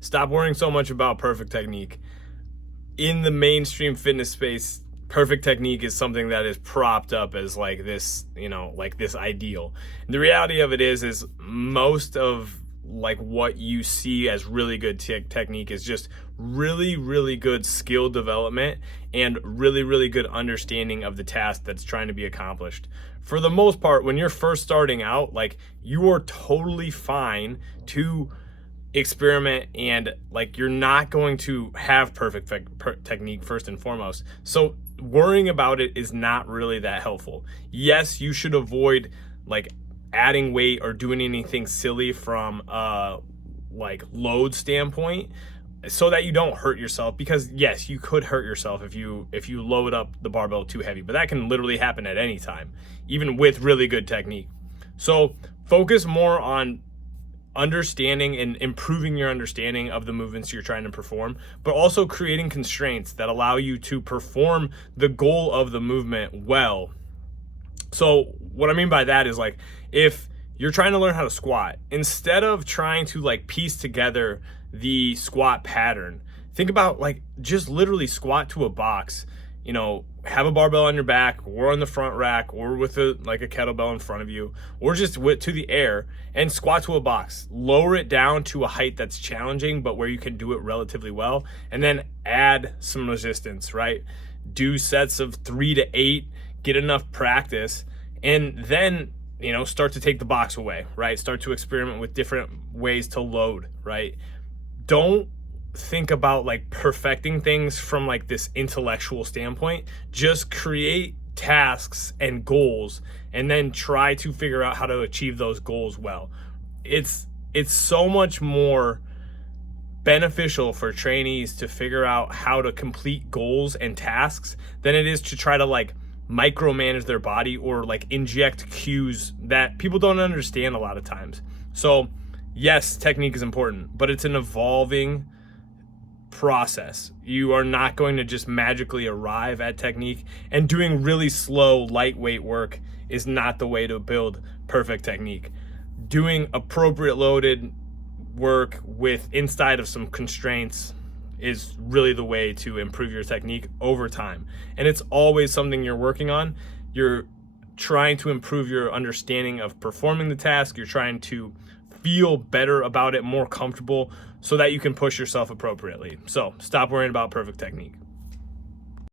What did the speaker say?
Stop worrying so much about perfect technique. In the mainstream fitness space, perfect technique is something that is propped up as like this, like this ideal. And the reality of it is most of like what you see as really good technique is just really, really good skill development and really, really good understanding of the task that's trying to be accomplished. For the most part, when you're first starting out, like, you are totally fine to experiment, and like, you're not going to have perfect technique first and foremost. So worrying about it is not really that helpful. Yes, you should avoid like adding weight or doing anything silly from like load standpoint, so that you don't hurt yourself, because yes, you could hurt yourself if you load up the barbell too heavy, but that can literally happen at any time, even with really good technique. So focus more on understanding and improving your understanding of the movements you're trying to perform, but also creating constraints that allow you to perform the goal of the movement well. So what I mean by that is, like, if you're trying to learn how to squat, instead of trying to like piece together the squat pattern, think about like just literally squat to a box. Have a barbell on your back or on the front rack or with a kettlebell in front of you, or just to the air, and squat to a box. Lower it down to a height that's challenging, but where you can do it relatively well, and then add some resistance, right? Do sets of 3 to 8, get enough practice, and then start to take the box away, right? Start to experiment with different ways to load, right? Don't think about like perfecting things from like this intellectual standpoint. Just create tasks and goals, and then try to figure out how to achieve those goals well. It's so much more beneficial for trainees to figure out how to complete goals and tasks than it is to try to like micromanage their body or like inject cues that people don't understand a lot of times. So yes, technique is important, but it's an evolving process. You are not going to just magically arrive at technique, and doing really slow, lightweight work is not the way to build perfect technique. Doing appropriate loaded work with inside of some constraints is really the way to improve your technique over time. And it's always something you're working on. You're trying to improve your understanding of performing the task. You're trying to feel better about it, more comfortable, so that you can push yourself appropriately. So stop worrying about perfect technique.